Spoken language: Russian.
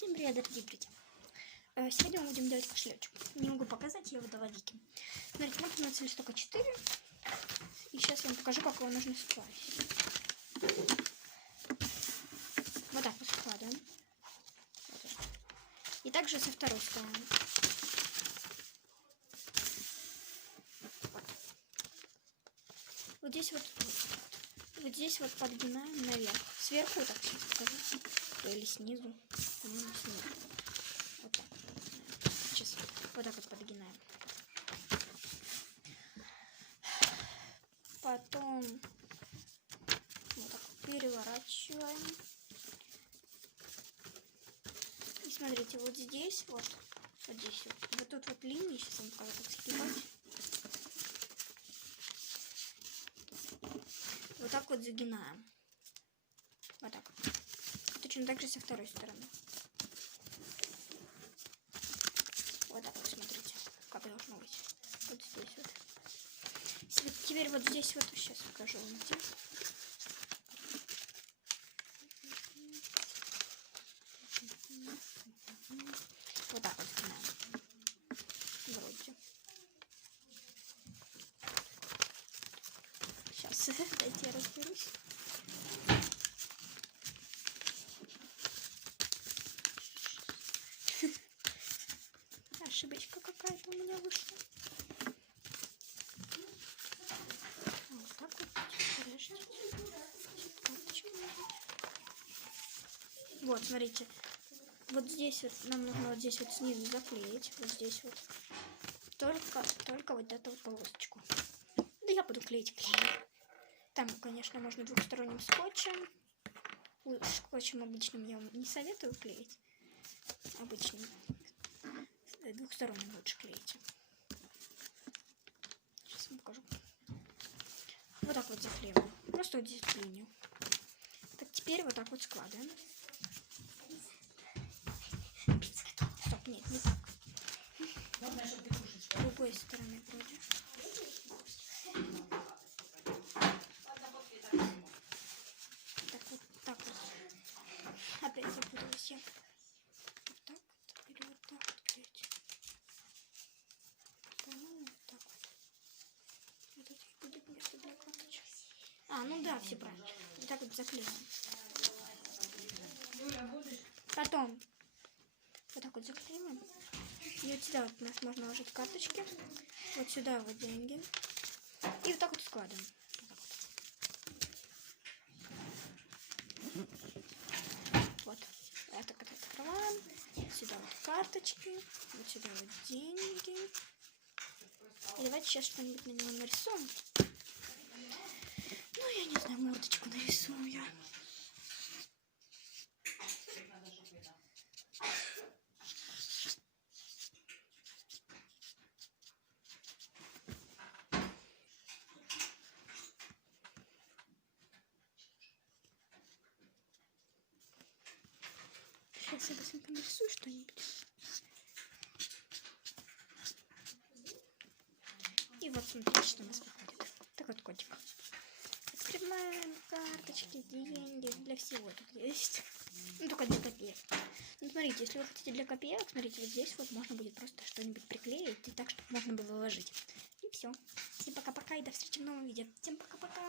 Всем привет, дорогие друзья! Сегодня мы будем делать кошелечек. Не могу показать, я выдала Вики. Смотрите, нам понадобится лишь только 4. И сейчас я вам покажу, как его нужно складывать. Вот так вот складываем. И также со второй стороны. Вот здесь вот здесь вот подгинаем наверх. Сверху, так сейчас покажу. Или снизу. По-моему, снизу. Вот так. Сейчас вот так вот подгинаем. Потом вот так переворачиваем. И смотрите, вот здесь вот здесь вот тут вот линии, сейчас я вам покажу, как сгибать. Вот так вот загинаем. Вот так. Точно так же со второй стороны. Вот так вот, смотрите, как должно быть. Вот здесь вот. Теперь вот здесь вот, сейчас покажу вам где. Вот так вот сгинаем. Вроде. Сейчас, дайте я разберусь. Ошибочка какая-то у меня вышла. Вот так вот. Подождите. Вот, смотрите. Вот здесь вот нам нужно вот здесь вот снизу заклеить. Вот здесь вот. Только вот эту вот полосочку. Да я буду клеить клей. Там, конечно, можно двухсторонним скотчем. Скотчем обычным я вам не советую клеить. Обычным. Двухсторонним лучше клеить. Сейчас вам покажу. Вот так вот заклеиваем. Просто вот здесь линию. Так, теперь вот так вот складываем. Стоп, нет, не так. С другой стороны вроде. Так вот. Опять запуталась я. Вот так вот. Или вот так вот клеить. По-моему, вот так вот. Вот тут будет место для карточек. Ну да, все правильно. Вот так вот заклеиваем. Потом вот так вот заклеиваем. И вот сюда вот у нас можно ложить карточки. Вот сюда вот деньги. И вот так вот складываем. Вот. Это как открываем. Сюда вот карточки. Вот сюда вот деньги. И давайте сейчас что-нибудь на него нарисуем. Ну, я не знаю, мордочку нарисую я. Сейчас я быстренько нарисую что-нибудь. И вот смотрите, что у нас выходит. Так вот котик. Открываем карточки, деньги, для всего тут есть. Ну, только для копеек. Ну, смотрите, если вы хотите для копеек, смотрите, вот здесь вот можно будет просто что-нибудь приклеить, и так, чтобы можно было вложить. И все. Всем пока-пока, и до встречи в новом видео. Всем пока-пока.